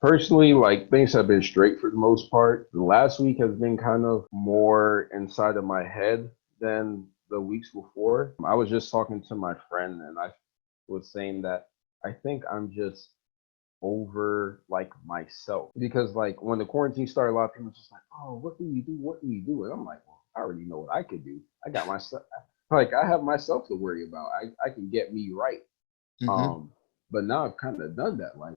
Personally, like things have been straight for the most part. The last week has been kind of more inside of my head than the weeks before. I was just talking to my friend and I was saying that I think I'm just over like myself because like when the quarantine started, a lot of people were just like, "Oh, what do you do? What do you do?" And I'm like, "Well, I already know what I could do. I got myself. Like I have myself to worry about. I can get me right." Mm-hmm. Um, but now I've kind of done that. Like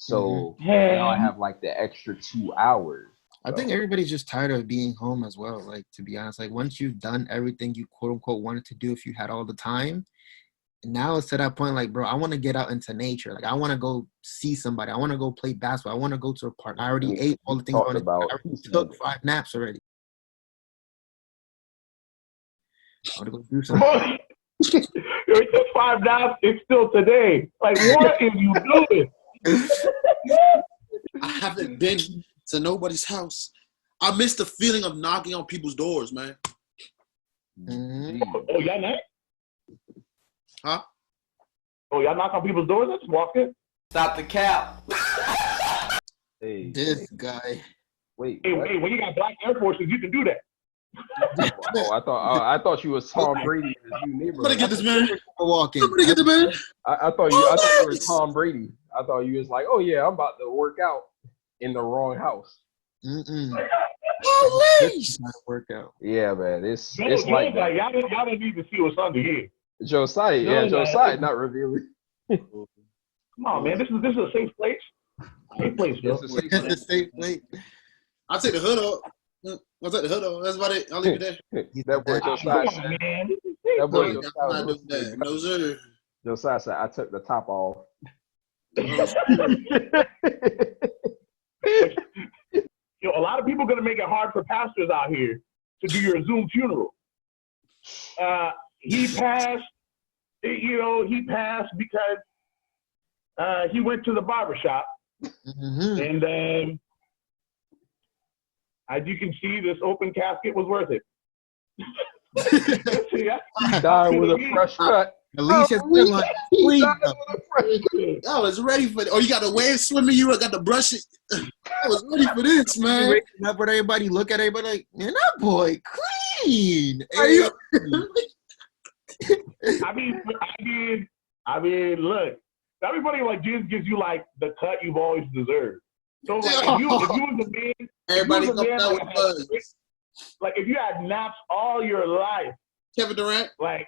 Mm-hmm. so now I Man, have like the extra 2 hours. I think So everybody's just tired of being home as well. Like, to be honest, like once you've done everything you quote unquote wanted to do, if you had all the time, now it's to that point, like, bro, I want to get out into nature. Like, I want to go see somebody. I want to go play basketball. I want to go to a park. I I already mean, ate all he the things I talked wanted to do. I about. already He said, took 5 naps already. I want to go do something. bro, it took 5 naps. It's still today. Like, what is you doing? I haven't been to nobody's house. I miss the feeling of knocking on people's doors, man. Mm-hmm. "Gee, Oh, y'all not? Huh? Oh, y'all knock on people's doors? Let's walk in. Stop the cap. hey, This guy. wait, Hey, what? hey, when you got black Air Forces, you can do that. Oh, I thought you was Tom Brady in his new I'm gonna neighborhood. get this man. Walk in. I'm gonna get the man. I thought you were Always. Tom Brady. I thought you was like, oh yeah, I'm about to work out in the wrong house. Mm-mm. Always. Not a workout. Yeah, man, Joe, it's like Joe's that. like, y'all don't need to see what's under here. Josiah, yeah, Joe's like, Josiah, not revealing. come on, man. This is a safe place. Safe place, It's Joe. a safe It's a place. safe plate. I'll take the hood off. I'll take the hood off. That's about it. I'll leave it there. That boy Come Josiah on, said. man. This is safe That boy place. Josiah I'm was not doing supposed to that. say, No, sir. Josiah said, I took the top off. No, sir. You know, a lot of people are gonna make it hard for pastors out here to do your Zoom funeral. He passed. You know, he passed because he went to the barber shop, Mm-hmm. and as you can see, this open casket was worth it. See, He died with a fresh cut. At least his He hairline is clean. died with a fresh cut. I was ready for it. Oh, you got the way swimming. You got to brush it. I was ready for this, You man. waking up with everybody, look at everybody like, man, that boy clean. Are you? I mean, look, everybody like Jesus gives you like the cut you've always deserved. So like if you was a man, Everybody if you was a coming man out that with had buzz. like if you had naps all your life, Kevin Durant. like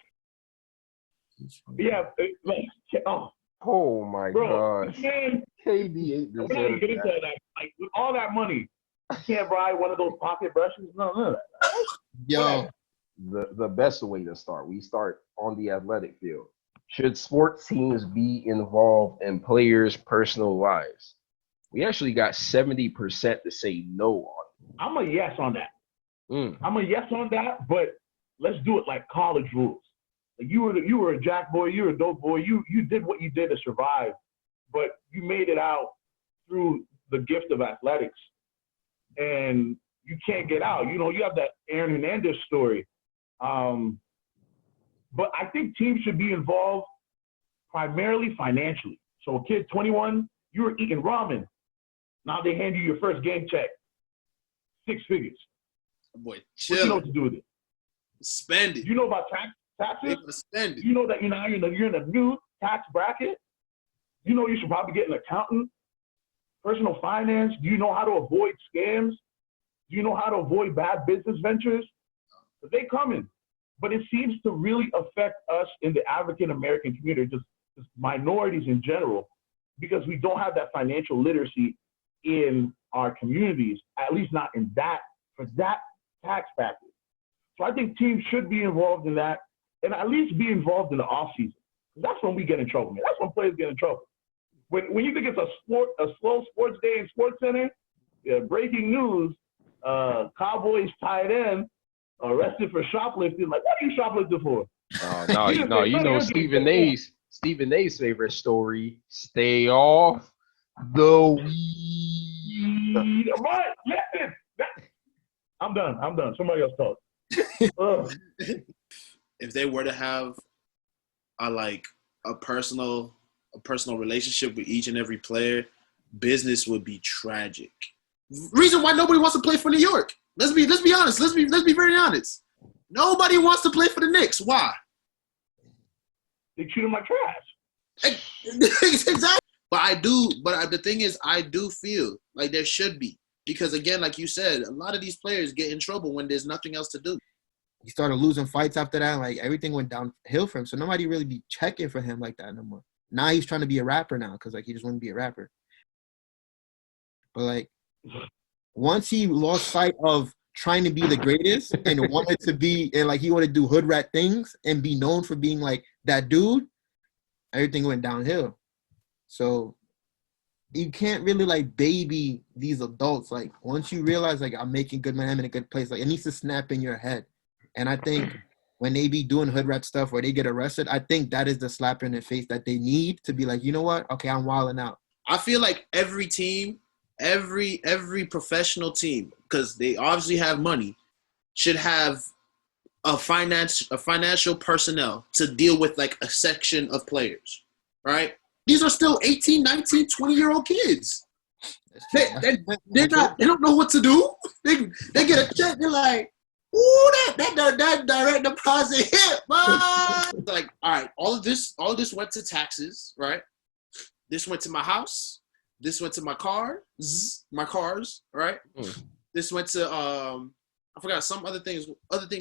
yeah, like oh, Oh my bro, gosh. man, KD ain't we're not even deserve getting to that. that. Like with all that money, you can't buy one of those pocket brushes. No. Yo, The best way to start. We start on the athletic field. Should sports teams be involved in players' personal lives? We actually got 70% to say no on I'm a yes on that. it. I'm a yes on that, but let's do it like college rules. Like you were a jack boy, you were a dope boy. You did what you did to survive, but you made it out through the gift of athletics, and you can't get out. You know, you have that Aaron Hernandez story. Um, but I think teams should be involved primarily financially. So a kid 21, you were eating ramen. Now they hand you your first game check, 6 figures. Boy, What do you know chill. what to do with it? Spend Do it. you know about They taxes? gonna spend it. You know that you're in a new tax bracket. You know you should probably get an accountant, personal finance. Do you know how to avoid scams? Do you know how to avoid bad business ventures? They coming, but it seems to really affect us in the African American community, just minorities in general, because we don't have that financial literacy in our communities, at least not in that for that tax bracket. So I think teams should be involved in that, and at least be involved in the off season. That's when we get in trouble, man. That's when players get in trouble. When you think it's a slow sports day in Sports Center, yeah, breaking news: Cowboys tight end arrested for shoplifting. Like, what are you shoplifting for? No, You didn't no, say you none of know your Stephen game. A's favorite story. Stay off the weed. Right? Listen. I'm done. Somebody else talk. If they were to have a like a personal relationship with each and every player, business would be tragic. Reason why nobody wants to play for New York. Let's be honest. Let's be very honest. Nobody wants to play for the Knicks. Why? They treat them like trash. Exactly. But the thing is, I do feel like there should be. Because again, like you said, a lot of these players get in trouble when there's nothing else to do. He started losing fights after that. Like, everything went downhill for him. So nobody really be checking for him like that no more. Now he's trying to be a rapper now because, like, he just want to be a rapper. But, like, once he lost sight of trying to be the greatest and wanted to be, and, like, he wanted to do hood rat things and be known for being, like, that dude, everything went downhill. So you can't really, like, baby these adults. Like, once you realize, like, I'm making good money, I'm in a good place, like, it needs to snap in your head. And I think when they be doing hood rat stuff or they get arrested, I think that is the slap in the face that they need to be like, you know what? Okay, I'm wilding out. I feel like every team, every professional team, because they obviously have money, should have a financial personnel to deal with, like, a section of players, right? These are still 18, 19, 20-year-old kids. They don't know what to do. They get a check, they're like, ooh, that direct deposit hit, man. Like, all right, all of this went to taxes, right? This went to my house. This went to my cars, right? This went to I forgot some other things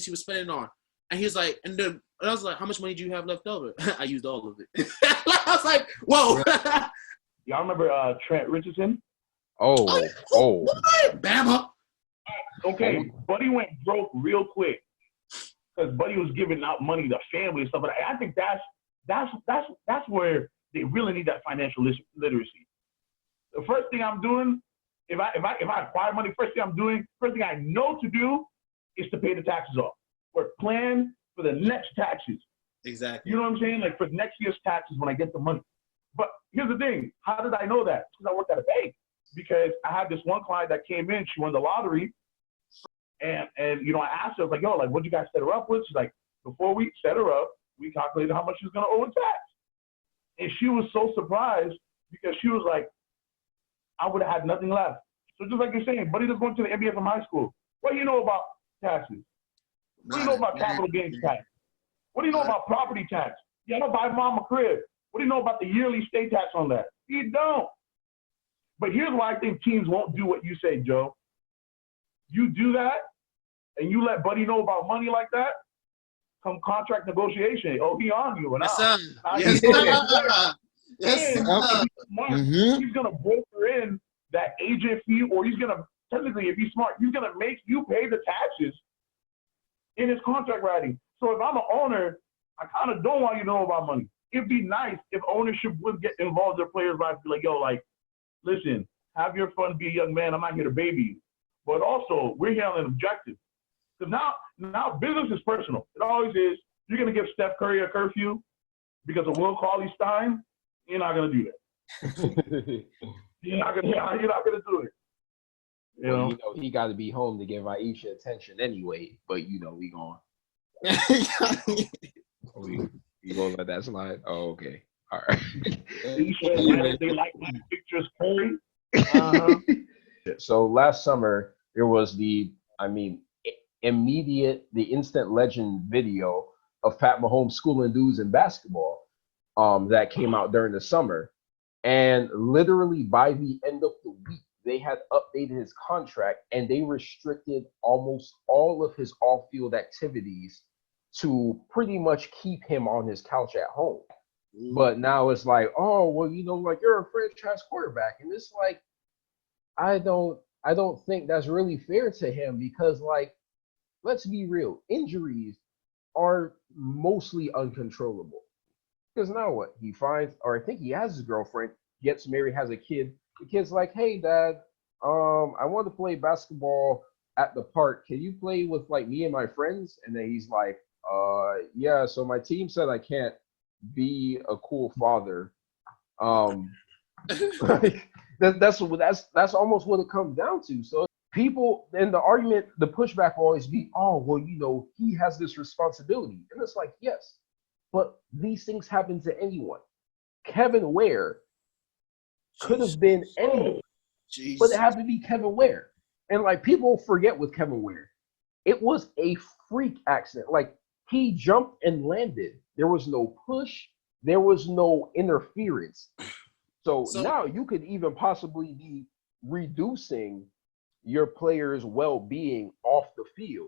he was spending on. And he was like, and I was like, how much money do you have left over? I used all of it. I was like, whoa. Y'all remember Trent Richardson? Oh. Bama. Okay, Buddy went broke real quick because Buddy was giving out money to family and stuff. But I think that's where they really need that financial literacy. The first thing I'm doing, if I acquire money, first thing I know to do is to pay the taxes off or plan for the next taxes. Exactly. You know what I'm saying? Like, for next year's taxes when I get the money. But here's the thing: how did I know that? Because I worked at a bank. Because I had this one client that came in, she won the lottery. And you know, I asked her, I was like, yo, like, what'd you guys set her up with? She's like, before we set her up, we calculated how much she was going to owe in tax. And she was so surprised because she was like, I would have had nothing left. So just like you're saying, Buddy just going to the MBA from high school. What do you know about taxes? What do you know about capital gains tax? What do you know about property tax? You don't buy mom a crib. What do you know about the yearly state tax on that? You don't. But here's why I think teams won't do what you say, Joe. You do that, and you let Buddy know about money like that, come contract negotiation. Oh, he on you. Yes, sir. Yes, sir. Yes, sir. He's going to broker in that agent fee, or he's going to, technically, if he's smart, he's going to make you pay the taxes in his contract writing. So if I'm an owner, I kind of don't want you to know about money. It'd be nice if ownership would get involved in their players' lives. Be like, yo, like, listen, have your fun, be a young man. I'm not here to baby you. But also, we're here on an objective. Because now business is personal. It always is. You're going to give Steph Curry a curfew because of Will Cauley-Stein. You're not going to do that. You're not going to do it. You know, he got to be home to give Aisha attention anyway. But, you know, we going you going to let that slide? Oh, okay. All right. Aisha, they like my pictures, Curry. So last summer, there was the instant legend video of Pat Mahomes schooling dudes in basketball that came out during the summer. And literally by the end of the week, they had updated his contract and they restricted almost all of his off-field activities to pretty much keep him on his couch at home. But now it's like, oh, well, you know, like, you're a franchise quarterback. And it's like, I don't think that's really fair to him because, like, let's be real, injuries are mostly uncontrollable. Because now what? He finds, or I think he has his girlfriend, gets married, has a kid. The kid's like, hey, Dad, I want to play basketball at the park. Can you play with, like, me and my friends? And then he's like, yeah, so my team said I can't be a cool father. Like, that's almost what it comes down to. So people, and the argument, the pushback will always be, oh, well, you know, he has this responsibility. And it's like, yes, but these things happen to anyone. Kevin Ware Could have been anybody, but it Jesus. had to be Kevin Ware. And like people forget with Kevin Ware, it was a freak accident. Like he jumped and landed. There was no push. There was no interference. So So now you could even possibly be reducing your player's well-being off the field.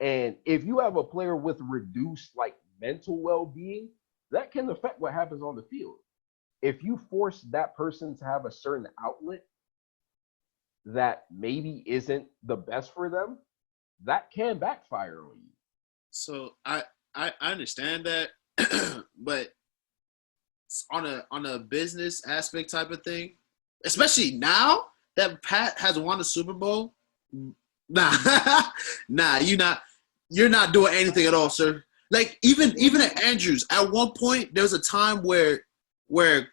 And if you have a player with reduced like mental well-being, that can affect what happens on the field. If you force that person to have a certain outlet that maybe isn't the best for them, that can backfire on you. so I understand that, but on a business aspect type of thing, especially now that Pat has won a Super Bowl, nah, nah, you're not doing anything at all, sir. Like even at Andrews, at one point there was a time where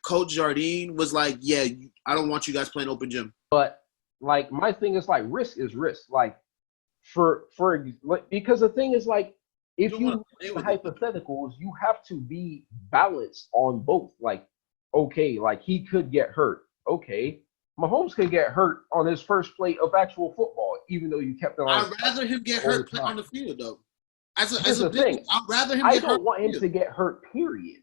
Coach Jardine was like, "Yeah, I don't want you guys playing open gym." But like my thing is like risk is risk. Like for because the thing is like if don't you wanna look play at the with it. hypotheticals, you have to be balanced on both. Like, okay, like he could get hurt. Okay. Mahomes could get hurt on his first play of actual football, even though you kept it on I'd rather him get all the hurt play on time. the field though. As Here's a the business, thing. I'd rather him I get hurt don't want on him the to field. get hurt, period.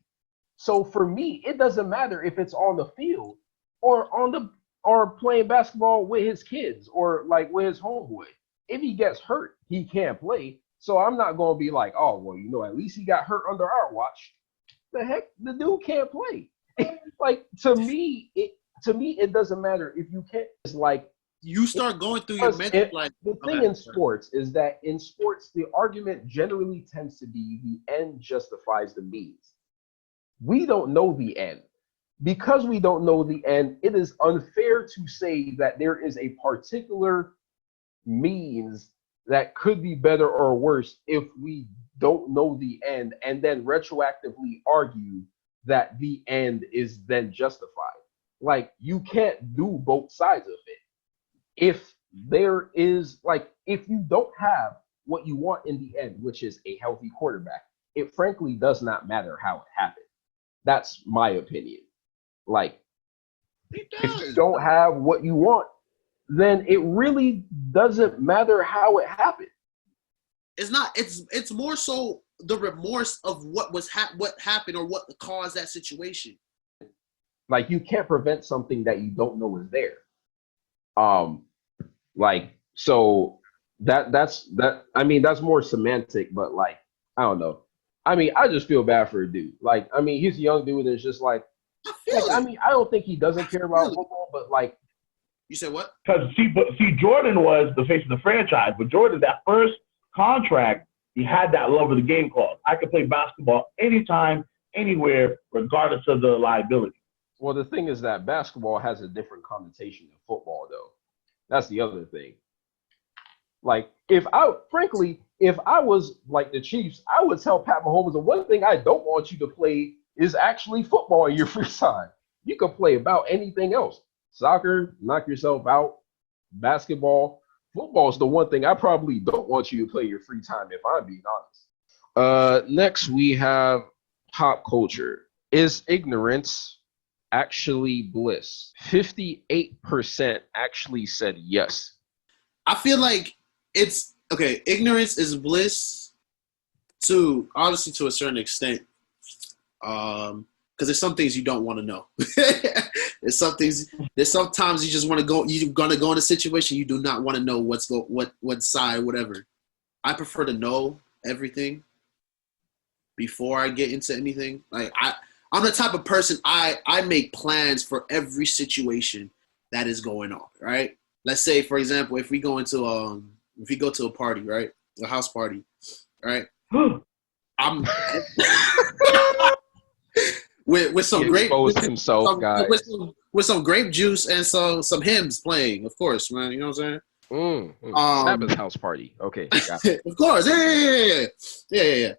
So for me, it doesn't matter if it's on the field or on the or playing basketball with his kids or like with his homeboy. If he gets hurt, he can't play. So I'm not gonna be like, oh well, at least he got hurt under our watch. The heck, the dude can't play. Like to me, it doesn't matter if you can't. It's like You start going through your mental like the thing okay. in sports is that in sports the argument generally tends to be the end justifies the means. We don't know the end. Because we don't know the end, it is unfair to say that there is a particular means that could be better or worse if we don't know the end and then retroactively argue that the end is then justified. Like you can't do both sides of it. If there is like if you don't have what you want in the end, which is a healthy quarterback, it frankly does not matter how it happened. That's my opinion. Like, It if you does. don't have what you want, then it really doesn't matter how it happened. It's not. It's more so the remorse of what happened or what caused that situation. Like, you can't prevent something that you don't know is there. Like, so that's that. I mean, that's more semantic, but like, I don't know. I mean, I just feel bad for a dude. Like, I mean, he's a young dude, and it's just like, I feel I it. mean, I don't think he doesn't care about Really? football, but like, You said what? Because Jordan was the face of the franchise, but Jordan, that first contract, he had that love of the game clause. I could play basketball anytime, anywhere, regardless of the liability. well, the thing is that basketball has a different connotation than football, though. That's the other thing. Like, if I was like the Chiefs, I would tell Pat Mahomes the one thing I don't want you to play is actually football in your free time. You can play about anything else. Soccer, knock yourself out. Basketball, football is the one thing I probably don't want you to play your free time, if I'm being honest. Next we have pop culture. Is ignorance actually bliss? 58% actually said yes. I feel like it's okay. Ignorance is bliss to obviously to a certain extent. Because there's some things you don't want to know. There's sometimes you just want to go. You're gonna go in a situation you do not want to know what side, whatever. I prefer to know everything before I get into anything. Like I'm the type of person I make plans for every situation that is going on. Right. Let's say, for example, if we go to a party, right, a house party, right, I'm with some grape himself, guys. with some grape juice and some hymns playing, of course, man. You know what I'm saying? Sabbath house party. Okay, got it. Of course, yeah.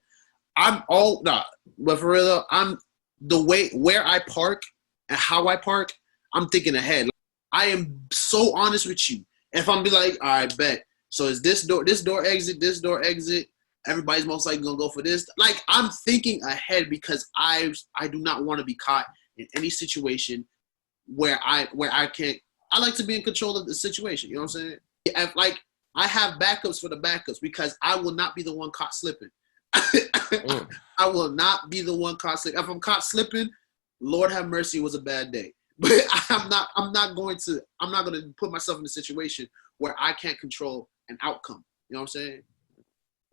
I'm all nah, but for real though, I'm the way where I park and how I park. I'm thinking ahead. I am so honest with you. If I'm be like, all right, bet. So is this door exit? Everybody's most likely gonna go for this. Like I'm thinking ahead because I do not want to be caught in any situation where I can't. I like to be in control of the situation. You know what I'm saying? Like I have backups for the backups because I will not be the one caught slipping. I will not be the one caught slipping. If I'm caught slipping, Lord have mercy, it was a bad day. But I'm not going to put myself in a situation where I can't control an outcome. You know what I'm saying?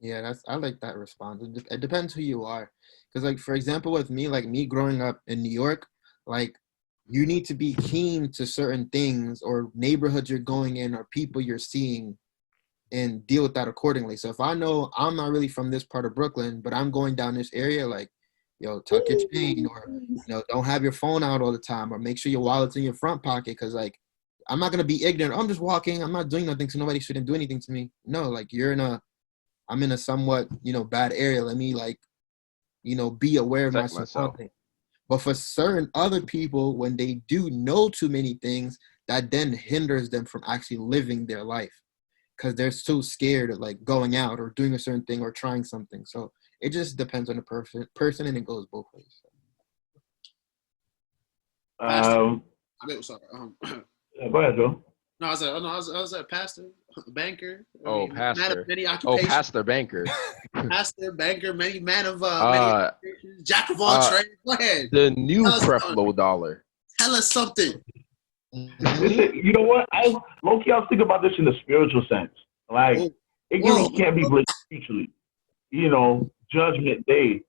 Yeah, I like that response. It depends who you are. Because like, for example, with me, like me growing up in New York, like you need to be keen to certain things or neighborhoods you're going in or people you're seeing and deal with that accordingly. So if I know I'm not really from this part of Brooklyn, but I'm going down this area, like, yo, tuck your chain, or, don't have your phone out all the time, or make sure your wallet's in your front pocket. Cause like, I'm not going to be ignorant. I'm just walking. I'm not doing nothing. So nobody shouldn't do anything to me. No, like I'm in a somewhat, bad area. Let me like, be aware of my surroundings. But for certain other people, when they do know too many things, that then hinders them from actually living their life because they're so scared of like going out or doing a certain thing or trying something. So it just depends on the person, and it goes both ways. Sorry. Go ahead, Joe. No, I was a pastor, a banker. Pastor. Man of many occupations. Pastor, banker. Pastor, banker, many man of many occupations, jack of all trades. Go ahead. The new Creflo dollar. Tell us something. Listen, you know what? I was thinking about this in the spiritual sense. Like, ignorance can't be blamed spiritually. Judgment day.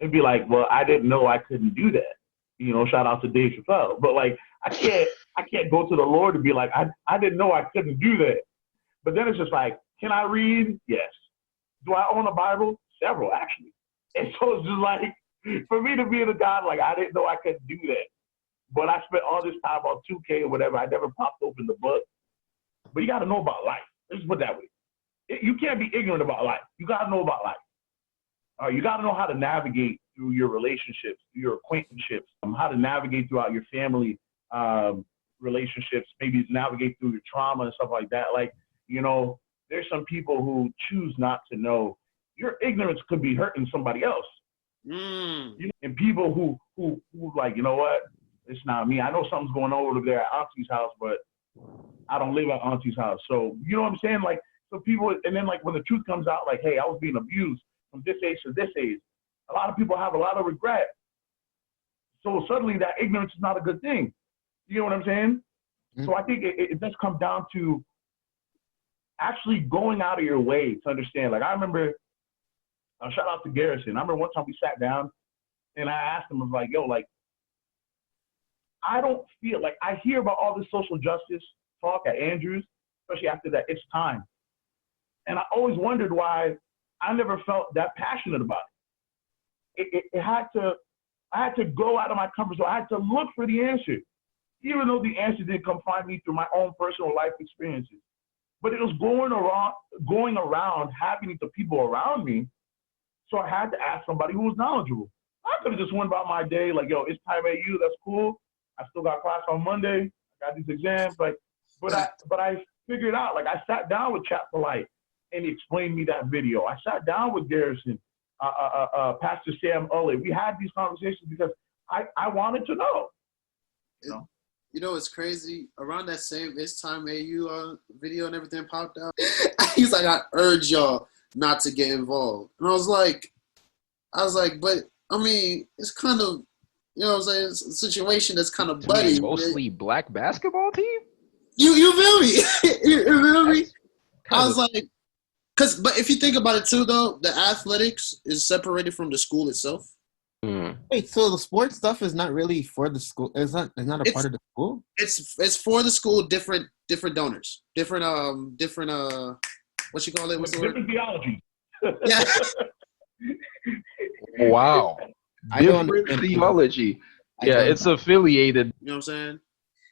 And be like, well, I didn't know I couldn't do that. Shout out to Dave Chappelle. But like, I can't go to the Lord and be like, I didn't know I couldn't do that. But then it's just like, can I read? Yes. Do I own a Bible? Several, actually. And so it's just like, for me to be in a God, like, I didn't know I couldn't do that. But I spent all this time on 2K or whatever. I never popped open the book. But you got to know about life. Let's put it that way. You can't be ignorant about life. You got to know about life. You got to know how to navigate through your relationships, your acquaintanceships, how to navigate throughout your family relationships, maybe navigate through your trauma and stuff like that. Like, there's some people who choose not to know. Your ignorance could be hurting somebody else. And people who like, you know what? It's not me. I know something's going on over there at Auntie's house, but I don't live at Auntie's house. So, you know what I'm saying? Like, so people, and then like when the truth comes out, like, hey, I was being abused from this age to this age. A lot of people have a lot of regret. So suddenly that ignorance is not a good thing. You know what I'm saying? Mm-hmm. So I think it does come down to actually going out of your way to understand. Like I remember, shout out to Garrison. I remember one time we sat down and I asked him, I was like, yo, like, I don't feel like I hear about all this social justice talk at Andrews, especially after that It's Time. And I always wondered why I never felt that passionate about it. I had to go out of my comfort zone. I had to look for the answer, even though the answer didn't come find me through my own personal life experiences. But it was going around happening to people around me. So I had to ask somebody who was knowledgeable. I could have just went about my day like, yo, it's time at you. That's cool. I still got class on Monday. I got these exams. Like, but I figured out, like I sat down with Chapter Light and he explained me that video. I sat down with Garrison, Pastor Sam Ulley. We had these conversations because I wanted to know. You know, it's crazy. Around that same It's Time AU video and everything popped out. He's like, I urge y'all not to get involved. And I was like, but I mean, it's kind of, you know what I'm saying? It's a situation that's kind of buddy. Mostly black basketball team? You feel me? You feel me? I was like, but if you think about it too, though, the athletics is separated from the school itself. Wait, so the sports stuff is not really for the school? It's not a part of the school? It's for the school, different donors. Different what you call it? What's the word? Different theology. Yeah. Wow. Different theology. Yeah, it's affiliated. You know what I'm saying?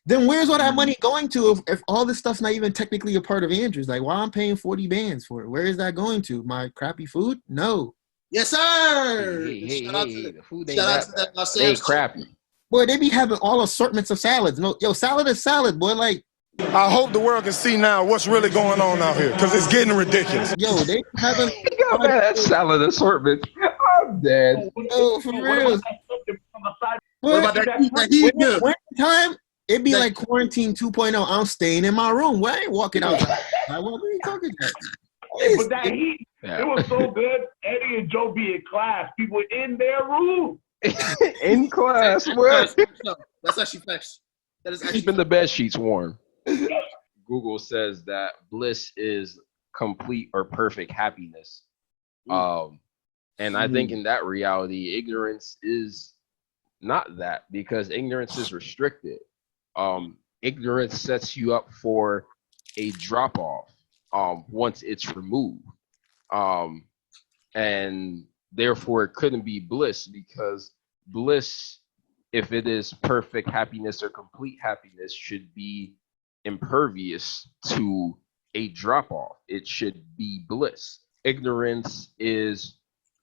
Then where's all that money going to if all this stuff's not even technically a part of Andrews? Like, why I'm paying 40 bands for it? Where is that going to? My crappy food? No. Yes, sir. Hey, the food shout out to that Los Angeles. They crappy. Boy, they be having all assortments of salads. No, yo, salad is salad, boy. Like, I hope the world can see now what's really going on out here, because it's getting ridiculous. Yo, they having that salad assortment. I'm dead. Oh, for real. What about that heat? Winter time, It'd be Like- like quarantine 2.0. I'm staying in my room. Well, I ain't walking outside. What are you talking about? Hey, but that heat, Yeah. it was so good. Eddie and Joe be in class. People in their room. In class, what? That's actually facts. That is actually Keeping the bed sheets warm. Google says that bliss is complete or perfect happiness. And I think in that reality, ignorance is not that, because ignorance is restricted. Ignorance sets you up for a drop off once it's removed. And therefore it couldn't be bliss, because bliss, if it is perfect happiness or complete happiness, should be impervious to a drop off. It should be bliss. Ignorance is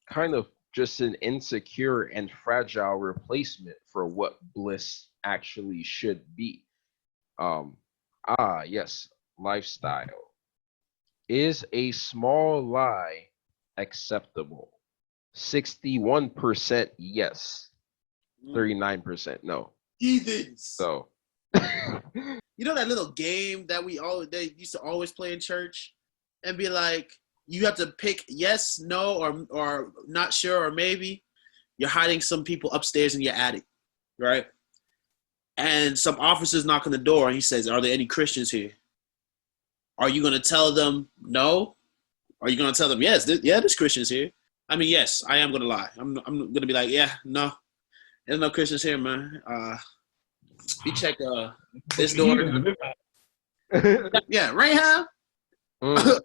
kind of just an insecure and fragile replacement for what bliss actually should be. Yes, lifestyle. Is a small lie acceptable? 61% yes, 39% no. heathens. So You know that little game that they used to always play in church, and be like, you have to pick yes, no, or not sure, or maybe. You're hiding some people upstairs in your attic, right? And some officers knock on the door, and he says, "Are there any Christians here?" Are you gonna tell them no? Are you gonna tell them yes? There's Christians here. I mean, yes, I am gonna lie. I'm gonna be like, yeah, no, there's no Christians here, man. You check this door. Yeah, Rahab. mm,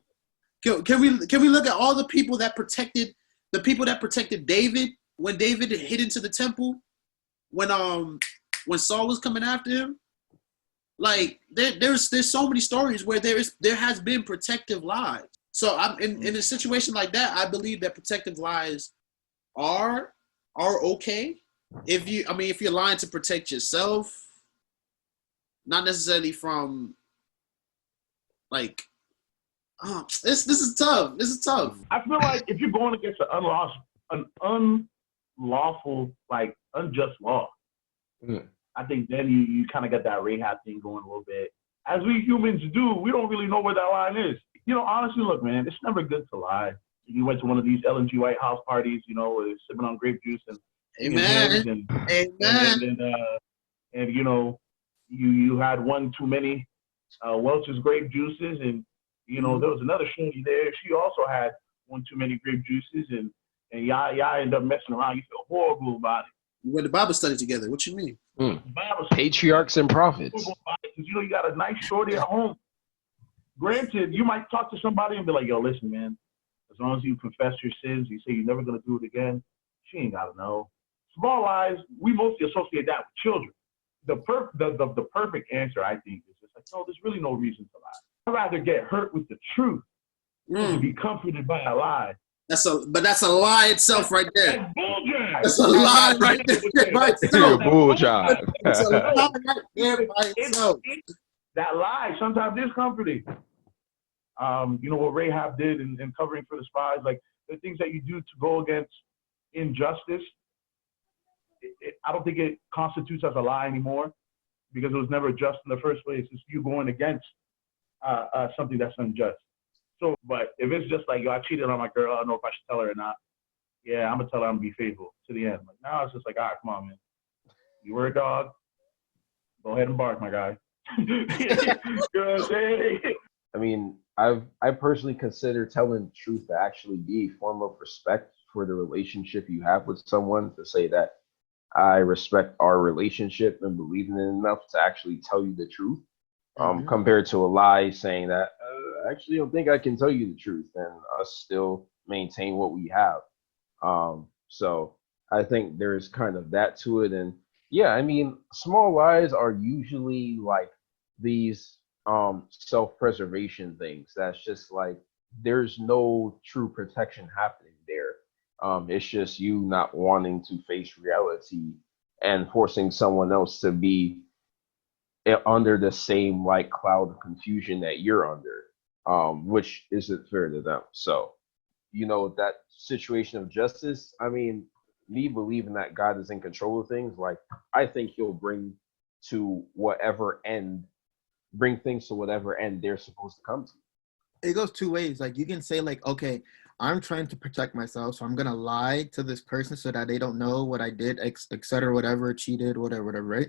Can we look at all the people that protected David when David hid into the temple, when Saul was coming after him? Like there's so many stories where there has been protective lies. So I'm in a situation like that, I believe that protective lies are okay. If you're lying to protect yourself, not necessarily from like, this is tough. This is tough. I feel like if you're going against an unlawful, like unjust law, I think then you kind of got that Rahab thing going a little bit. As we humans do, we don't really know where that line is. Honestly, look, man, it's never good to lie. You went to one of these Ellen G. White house parties, where they're sipping on grape juice and Amen. Amen. And you had one too many Welch's grape juices, and there was another shorty there. She also had one too many grape juices, and y'all end up messing around. You feel horrible about it. We went to Bible study together. What you mean? Patriarchs and prophets. You got a nice shorty at home. Granted, you might talk to somebody and be like, yo, listen, man, as long as you confess your sins, you say you're never going to do it again, she ain't got to know. Small lies, we mostly associate that with children. The perfect answer, I think, is just like, no, there's really no reason to lie. I'd rather get hurt with the truth than to be comforted by a lie. That's a lie itself right there. That's bull jive. That's a lie right there by itself. Bull jive. It's a lie right there by itself. That lie sometimes is comforting. What Rahab did in covering for the spies, like the things that you do to go against injustice, I don't think it constitutes as a lie anymore, because it was never just in the first place. It's you going against something that's unjust. So, but if it's just like, yo, I cheated on my girl, I don't know if I should tell her or not. Yeah, I'm gonna tell her I'm gonna be faithful to the end. Like now, it's just like, all right, come on, man. You were a dog. Go ahead and bark, my guy. You know what I'm saying? I mean, I personally consider telling the truth to actually be a form of respect for the relationship you have with someone, to say that I respect our relationship and believe in it enough to actually tell you the truth, compared to a lie saying that I actually don't think I can tell you the truth, and us still maintain what we have. So I think there's kind of that to it. And yeah, I mean, small lies are usually like these self-preservation things. That's just like, there's no true protection happening there. It's just you not wanting to face reality and forcing someone else to be under the same like cloud of confusion that you're under, which isn't fair to them. So that situation of justice, I mean, me believing that God is in control of things, like I think he'll bring to whatever end, bring things to whatever end they're supposed to come to. It goes two ways. Like you can say like, okay, I'm trying to protect myself, so I'm gonna lie to this person so that they don't know what I did, etc., whatever, cheated, whatever, right?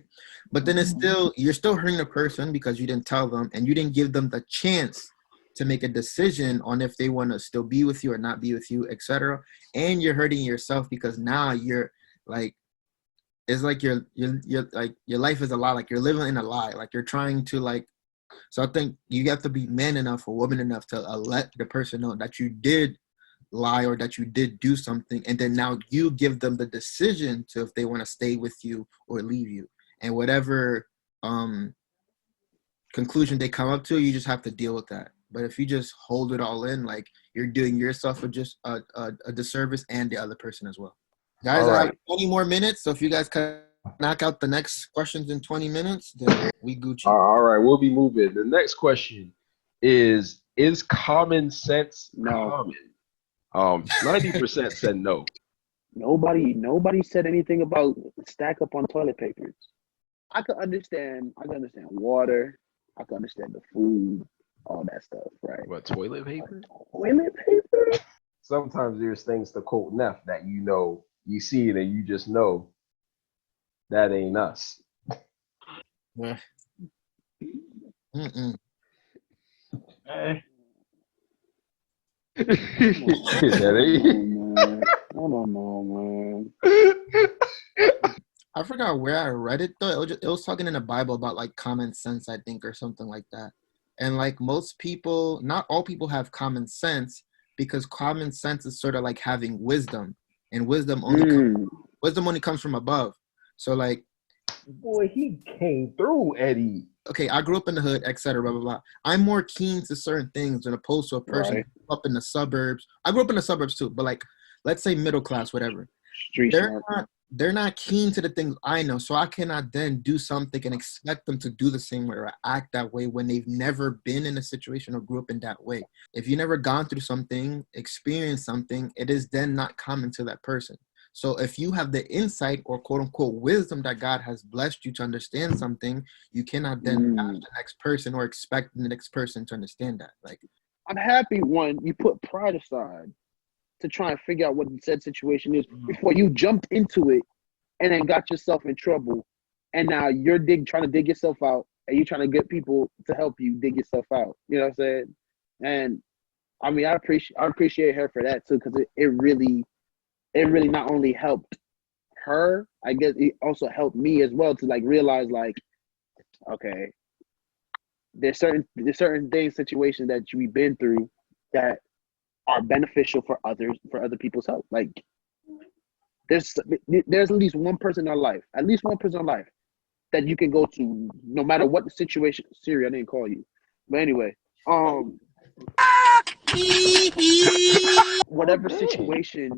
But then it's still, you're still hurting the person because you didn't tell them and you didn't give them the chance to make a decision on if they want to still be with you or not be with you, etc. And you're hurting yourself because now you're like, it's like you're like your life is a lie. Like you're living in a lie. Like you're trying to like. So I think you have to be man enough or woman enough to let the person know that you did lie or that you did do something, and then now you give them the decision to if they want to stay with you or leave you, and whatever conclusion they come up to, you just have to deal with that. But if you just hold it all in, like you're doing yourself a disservice and the other person as well. Guys, All I right. have 20 more minutes, so if you guys can knock out the next questions in 20 minutes, then we Gucci. All right, we'll be moving. The next question is common sense No. common? 90% said no. Nobody said anything about stack up on toilet papers. I could understand water, I could understand the food, all that stuff, right? What, toilet paper? Toilet paper? Sometimes there's things to quote Neff that you see it and you just know that ain't us. Yeah. Mm-mm. That ain't. Man. I don't know, man. I forgot where I read it though. It was talking in the Bible about like common sense, I think, or something like that. And like most people, not all people have common sense, because common sense is sort of like having wisdom, and wisdom only comes from above. So like, Boy, he came through, Eddie. okay, I grew up in the hood, etc., blah blah blah. I'm more keen to certain things than opposed to a person Right. who grew up in the suburbs. I grew up in the suburbs too, but like, let's say middle class, whatever. Street smart. They're not keen to the things I know, so I cannot then do something and expect them to do the same way or act that way when they've never been in a situation or grew up in that way. If you never gone through something, experienced something, it is then not common to that person. So if you have the insight or quote unquote wisdom that God has blessed you to understand something, you cannot then ask the next person or expect the next person to understand that. Like, I'm happy when you put pride aside to try and figure out what the said situation is before you jumped into it and then got yourself in trouble. And now you're trying to dig yourself out, and you're trying to get people to help you dig yourself out. You know what I'm saying? And I mean, I appreciate her for that too, because it really not only helped her, I guess it also helped me as well to like realize like, okay, there's certain things, situations that we've been through that are beneficial for other people's health. Like there's at least one person in life, that you can go to no matter what the situation. Siri, I didn't call you, but anyway, whatever situation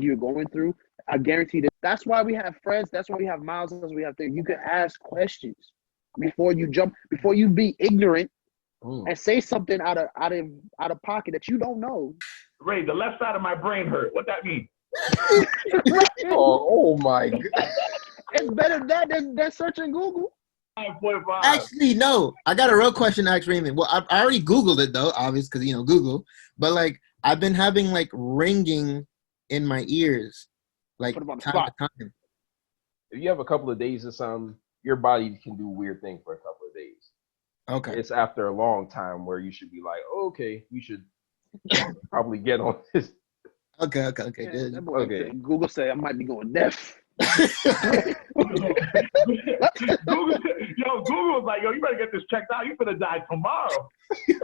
you're going through, I guarantee that's why we have friends. That's why we have miles. That's why we have things. You can ask questions before you be ignorant and say something out of pocket that you don't know. Ray, the left side of my brain hurt. What that mean? Oh my God. It's better than searching Google. 5.5. actually, no. I got a real question to ask Raymond. Well, I already Googled it though, obviously, because Google. But like, I've been having like ringing in my ears, like Put 'em on the time spot. to time. If you have a couple of days or something, your body can do weird things for a couple of days. Okay. It's after a long time where you should be like, oh, okay, you should probably get on this. Okay. Yeah, Good. that boy Okay. said, Google say I might be going deaf. Google was like, yo, you better get this checked out. You finna die tomorrow. If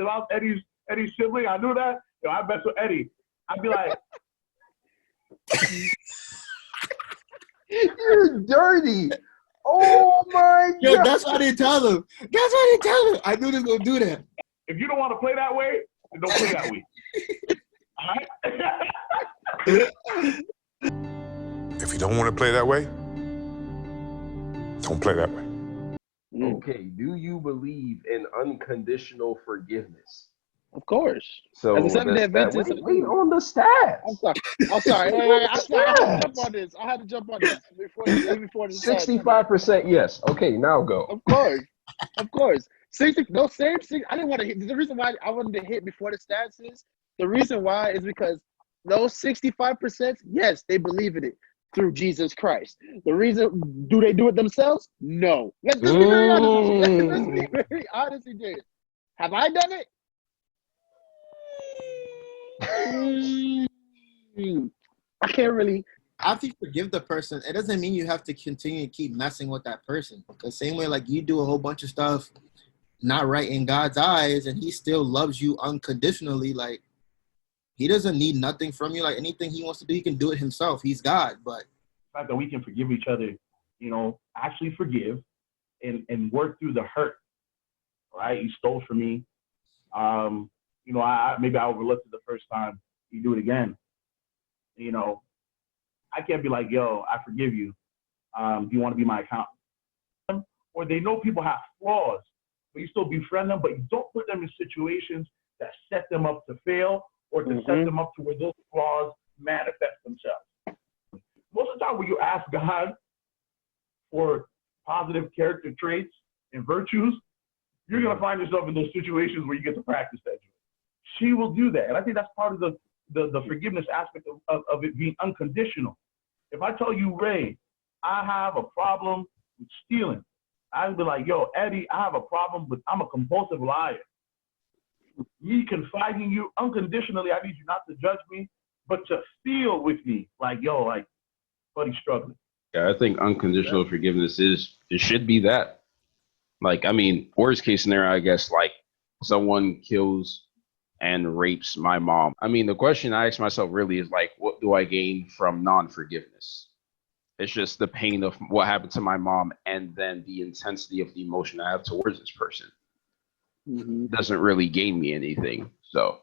I was Eddie's sibling, I knew that. Yo, I mess with Eddie. I'd be like, You're dirty. Oh my Yo, God. that's why I didn't tell him. I knew they was gonna do that. if you don't want to play that way, then don't play that way. All right? If you don't want to play that way, don't play that way. Okay, do you believe in unconditional forgiveness? Of course. So As a Seventh-day the stat, Adventist, wait on the stats. I'm sorry. I'm sorry. Wait I'm on sorry. I had to the jump on this. Before the stats. 65% yes. Okay, now go. Of course. Of course. 60, no, same 60. I didn't want to hit. The reason why I wanted to hit before the stats is the reason why is because those 65%, yes, they believe in it through Jesus Christ. The reason, do they do it themselves? No. Let's be very honest with you. Let's be very honest with you. Have I done it? I can't really. After you forgive the person, it doesn't mean you have to continue to keep messing with that person. The same way, like you do a whole bunch of stuff not right in God's eyes, and He still loves you unconditionally. Like He doesn't need nothing from you. Like anything He wants to do, He can do it Himself. He's God. But The fact that we can forgive each other, actually forgive and work through the hurt, right? You stole from me. Maybe I overlooked it the first time. You do it again. I can't be like, yo, I forgive you. Do you want to be my accountant? Or they know people have flaws, but you still befriend them, but you don't put them in situations that set them up to fail or to set them up to where those flaws manifest themselves. Most of the time when you ask God for positive character traits and virtues, you're going to find yourself in those situations where you get to practice that. She will do that. And I think that's part of the forgiveness aspect of it being unconditional. If I tell you, Ray, I have a problem with stealing, I'd be like, yo, Eddie, I have a problem with, I'm a compulsive liar. Me confiding in you unconditionally, I need you not to judge me, but to feel with me, like, yo, like, buddy's struggling. Yeah, I think unconditional forgiveness it should be that. Like, I mean, worst case scenario, I guess, like someone kills and rapes my mom. I mean, the question I ask myself really is like, what do I gain from non-forgiveness? It's just the pain of what happened to my mom and then the intensity of the emotion I have towards this person. Doesn't really gain me anything. So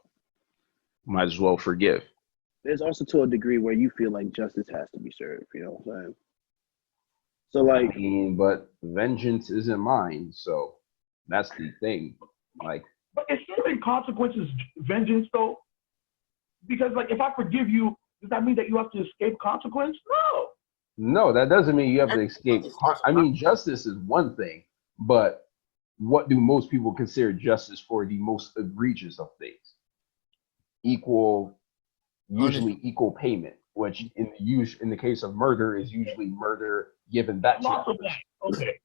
might as well forgive. There's also to a degree where you feel like justice has to be served, you know what I'm saying? So like, I mean, but vengeance isn't mine, so that's the thing. Like, but is serving consequences vengeance though? Because like, if I forgive you, does that mean that you have to escape consequence? No, that doesn't mean you have to escape. I mean, justice is one thing, but what do most people consider justice for the most egregious of things? Usually equal payment, which in the case of murder is usually murder given back to that person. Okay.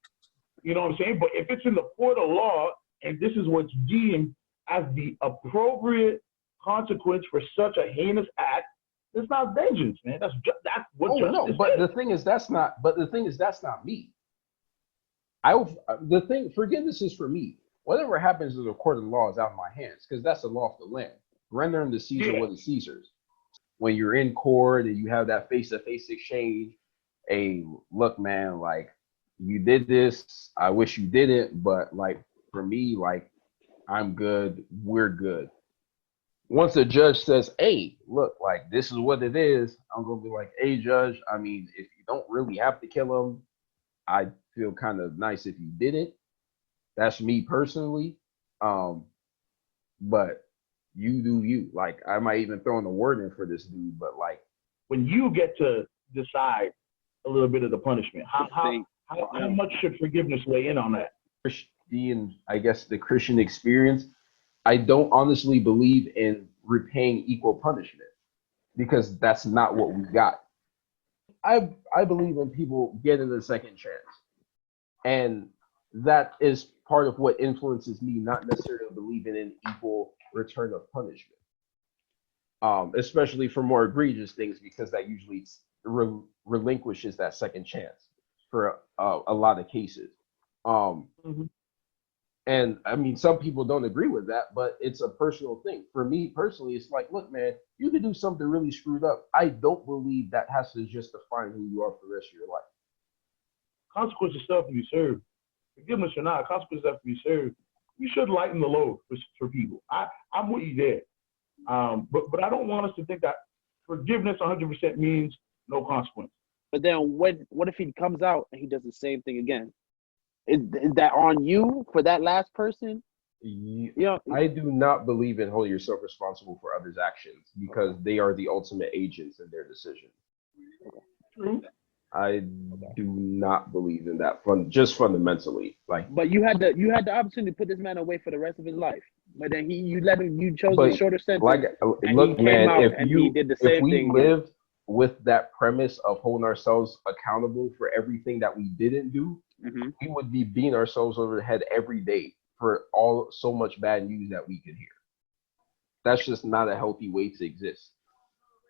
You know what I'm saying? But if it's in the court of law and this is what's deemed as the appropriate consequence for such a heinous act, it's not vengeance, man. That's what justice but is. the thing is that's not me. Forgiveness is for me. Whatever happens in the court of law is out of my hands because that's the law of the land. Rendering to Caesar what is Caesar's. When you're in court and you have that face-to-face exchange, hey, look, man, like you did this. I wish you didn't, but like for me, like I'm good. We're good. Once a judge says, hey, look, like this is what it is, I'm gonna be like, hey, judge, I mean, if you don't really have to kill him, I feel kind of nice if you didn't. That's me personally. But you do you. Like I might even throw in a word in for this dude, but like when you get to decide a little bit of the punishment, how much should forgiveness weigh in on that? I guess the Christian experience, I don't honestly believe in repaying equal punishment because that's not what we got. I believe in people getting a second chance. And that is part of what influences me, not necessarily believing in equal return of punishment. Especially for more egregious things, because that usually relinquishes that second chance for a lot of cases. And I mean, some people don't agree with that, but it's a personal thing. For me personally, it's like, look, man, you could do something really screwed up. I don't believe that has to just define who you are for the rest of your life. Consequences still have to be served. Forgiveness or not, consequences have to be served. You should lighten the load for people. I'm with you there. But I don't want us to think that forgiveness 100% means no consequence. But then what if he comes out and he does the same thing again? Is that on you for that last person? Yeah, I do not believe in holding yourself responsible for others' actions because they are the ultimate agents in their decision. True. I do not believe in that just fundamentally. Like, but you had the opportunity to put this man away for the rest of his life. But then you chose the but shorter like, sentence, and he look, came man, out and he did the if same we thing again. lived with that premise of holding ourselves accountable for everything that we didn't do, Hmm. we would be beating ourselves over the head every day for so much bad news that we could hear. That's just not a healthy way to exist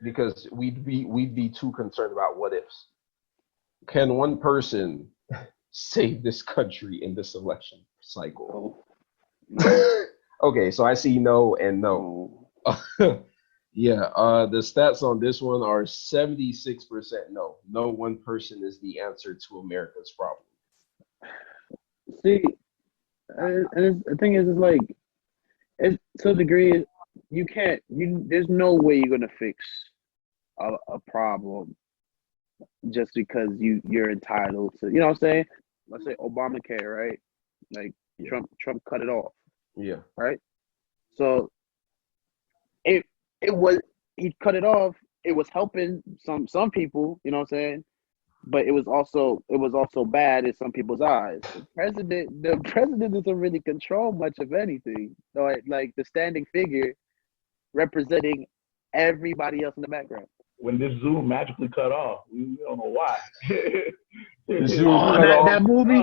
because we'd be too concerned about what ifs. Can one person save this country in this election cycle? Oh, Okay, so I see no and no. no. Yeah, the stats on this one are 76% no. No one person is the answer to America's problem. See, the thing is, it's like, to a degree, you can't. There's no way you're gonna fix a problem just because you're entitled to. You know what I'm saying? Let's say Obamacare, right? Like Yeah. Trump cut it off, Yeah. right? So it it was he cut it off. It was helping some people. You know what I'm saying? But it was also bad in some people's eyes. The president doesn't really control much of anything. So like the standing figure representing everybody else in the background. When this Zoom magically cut off, we don't know why. Zoom Oh, cut off. that movie.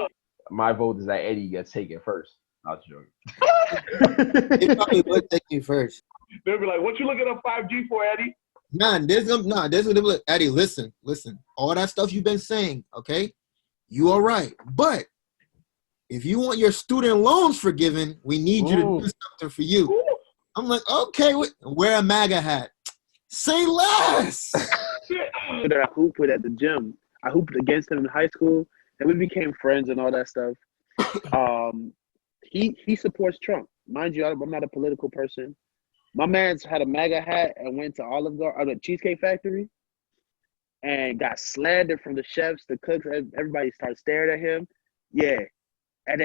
My vote is that Eddie gets taken first. Not joking. They probably would take you first. They'll be like, "What you looking up 5G for, Eddie?" There's gonna be Eddie, listen. All that stuff you've been saying, okay? You are right. But if you want your student loans forgiven, we need you to do something for you. Ooh. I'm like, okay, wear a MAGA hat. Say less. Shit. That I hooped with at the gym. I hooped against him in high school, and we became friends and all that stuff. He supports Trump, mind you. I'm not a political person. My man's had a MAGA hat and went to Olive Garden, the Cheesecake Factory, and got slandered from the chefs, the cooks. Everybody started staring at him. Yeah, and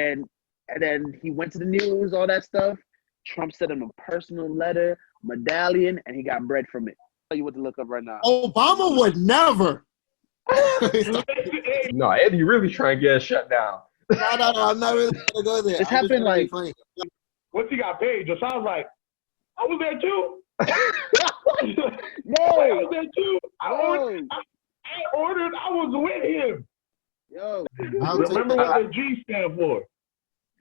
then he went to the news, all that stuff. Trump sent him a personal letter, medallion, and he got bread from it. I'll tell you what to look up right now. Obama would never. No, Eddie really trying to get us shut down. No, I'm not really gonna go there. This I'm just happened gonna be like funny. Once he got paid, just sounds like I was there too. I no, was there too. I ordered. I was with him. yo. Remember what the G stand for?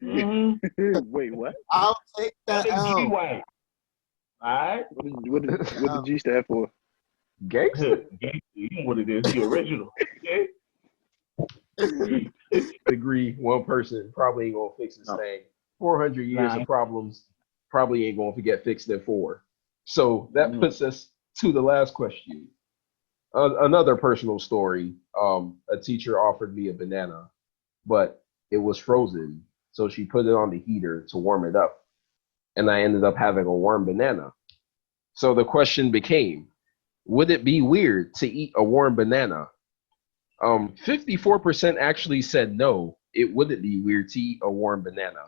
Mm-hmm. Wait, what? I'll take that G L. white. All right. What did G stand for? Gangster. You know what it is. The original. Okay? Agree. One person probably ain't gonna fix this thing. 400 years of problems probably ain't gonna get fixed in 4. So that puts us to the last question. Another personal story. A teacher offered me a banana, but it was frozen, so she put it on the heater to warm it up, and I ended up having a warm banana. So the question became, would it be weird to eat a warm banana? 54% actually said no, it wouldn't be weird to eat a warm banana.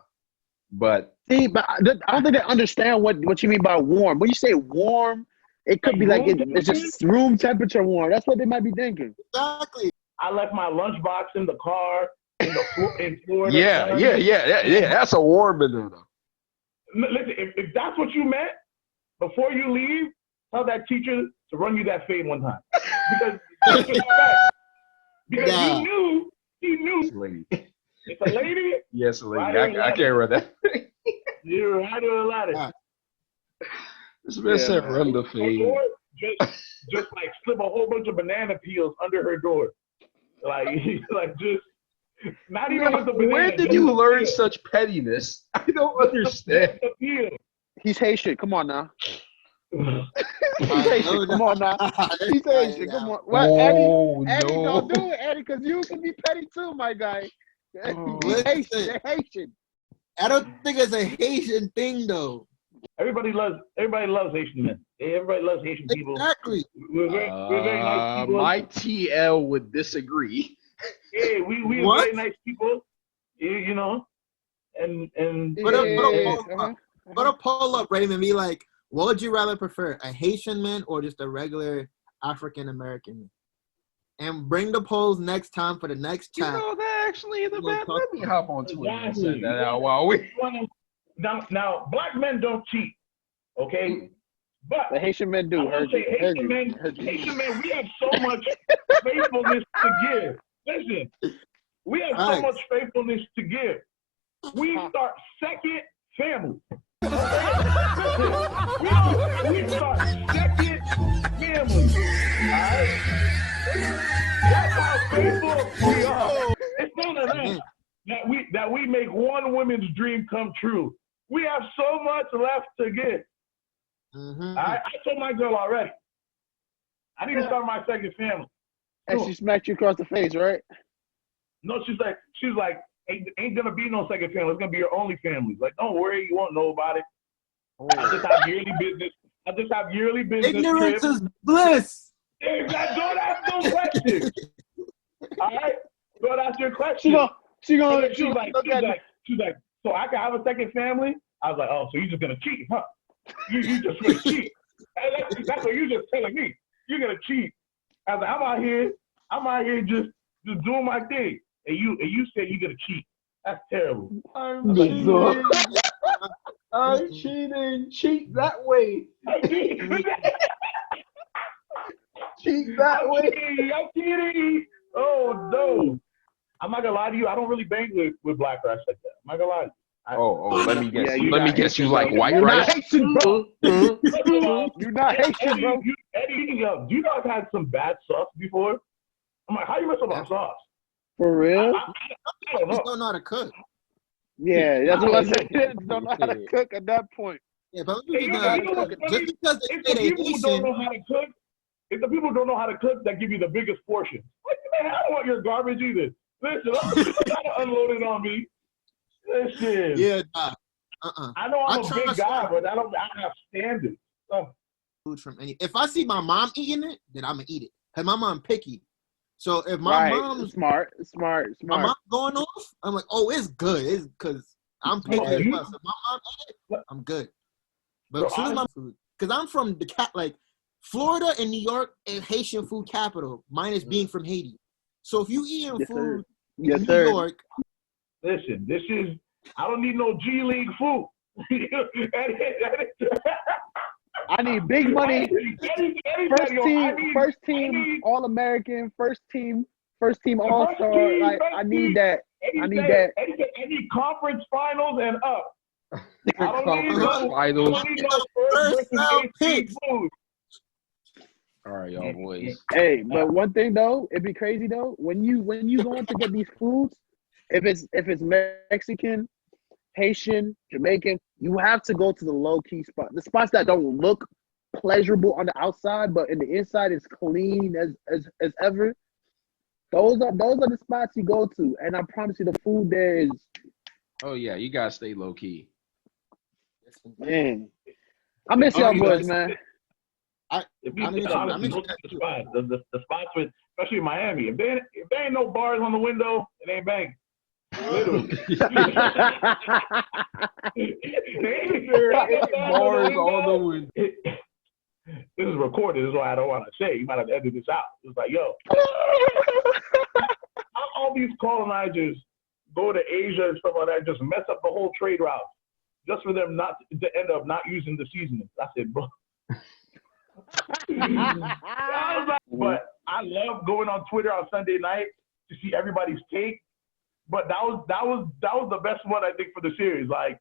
But See, but I don't think they understand what you mean by warm. When you say warm, it could be like it's just room temperature warm. That's what they might be thinking. Exactly. I left my lunchbox in the car in Florida. yeah. That's a warm banana. Listen, if that's what you meant, before you leave, tell that teacher to run you that fade one time. Because he knew. It's a lady. It's a lady? Yes, a lady. I can't run that. You're right or a ladder. This man said run the fade. Or just like slip a whole bunch of banana peels under her door. Like just not even with the banana. Where did you learn such pettiness? I don't understand. He's Haitian. Come on now. He's Haitian. Come on now. He's Haitian. Come on. Well, Eddie, don't do it, Eddie, because you can be petty too, my guy. He's Haitian. They're Haitian. I don't think it's a Haitian thing though. Everybody loves Haitian men. Everybody loves Haitian people. Exactly. We're very nice people. My TL would disagree. Yeah, we very nice people. You know. and Put a Yeah, poll up. Put a poll up, Raymond. Be like, what would you rather prefer, a Haitian man or just a regular African American man? And bring the polls next time for the next You chat. know that actually the We'll man. talk Let me hop on Twitter and Exactly. send that out while we. Now, black men don't cheat, okay? But The Haitian men do. I want Heard to you. say Heard Haitian you. men, Heard you. Haitian men, we have so much faithfulness to give. Listen, we have so Right. much faithfulness to give. We start second family. We start second family. All right? That's how faithful we are. It's not enough that we make one woman's dream come true. We have so much left to give. Mm-hmm. I told my girl already. I need to start my second family. And she smacked you across the face, right? No, she's like, ain't gonna be no second family. It's gonna be your only family. Like, don't worry, you won't know about it. I just have yearly business. Ignorance trips. is bliss. Don't ask no questions. All right, don't ask your questions. She's like, so I can have a second family? I was like, oh, so you're just gonna cheat, huh? You just gonna cheat. That's what you're just telling me. You're gonna cheat. I was like, I'm out here just doing my thing. And you said you're gonna cheat. That's terrible. I'm cheating. I'm cheating. Cheat that way. Cheat that way. I'm kidding. Oh no. I'm not gonna lie to you. I don't really bang with black rice like that. I'm not gonna lie to you. Let me guess. Yeah, Let me guess. You like white You're rice? not Haitian, bro. You're not Haitian, bro. Eddie, do you know I've had some bad sauce before? I'm like, how you mess up our sauce? For real? I don't Just know. don't know how to cook. Yeah, that's what I said. Just don't know how to cook at that point. Yeah, but Hey, you know what's funny? just because It's they the say they people who don't Haitian, know how to cook. It's the people who don't know how to cook that give you the biggest portion. Like, man, I don't want your garbage either. Listen, I'm gotta unload it on me. Listen. yeah, nah. I know I'm I a big trust guy, her. but I have standards. So, Food from any. If I see my mom eating it, then I'm gonna eat it. Cause my mom picky. So if my mom's smart. my mom's going off, I'm like, oh, it's good. It's because I'm picky Smart. as well. So if my mom ate it, I'm good. But Bro, as soon as my food, because I'm from the like Florida and New York is Haitian food capital, minus being from Haiti. So if you eating Yes, sir. food Yes, in sir. New York, listen, I don't need no G League food. I need big money. First team All American. First team All Star. Like I need that. I need that. I need conference finals and up. I don't need Conference no, finals. I don't need no first versus 18 food. All right, y'all boys. Hey, but one thing though, it'd be crazy though. When you going to get these foods, if it's Mexican, Haitian, Jamaican, you have to go to the low key spot. The spots that don't look pleasurable on the outside, but in the inside is clean as ever. Those are the spots you go to, and I promise you, the food there is. Oh yeah, you gotta stay low key. Man, I miss y'all boys, man. If you I mean, honestly look at the spots, the spots with, especially in Miami, if there ain't no bars on the window, it ain't banging. Literally. Bars on the window. This is recorded. This is why I don't want to say. You might have to edit this out. It's like, yo, how all these colonizers go to Asia and stuff like that, just mess up the whole trade route, just for them not to end up not using the seasoning. I said, bro. But I love going on Twitter on Sunday night to see everybody's take. But that was the best one I think for the series, like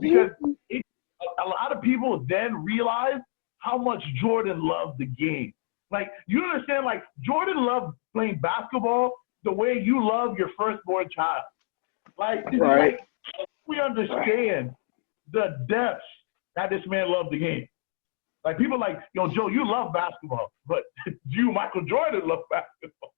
because a lot of people then realized how much Jordan loved the game. Like you understand, like Jordan loved playing basketball the way you love your firstborn child. Like, right. Like we understand the depths that this man loved the game. Like people like, yo, Joe, you love basketball, but you, Michael Jordan, love basketball.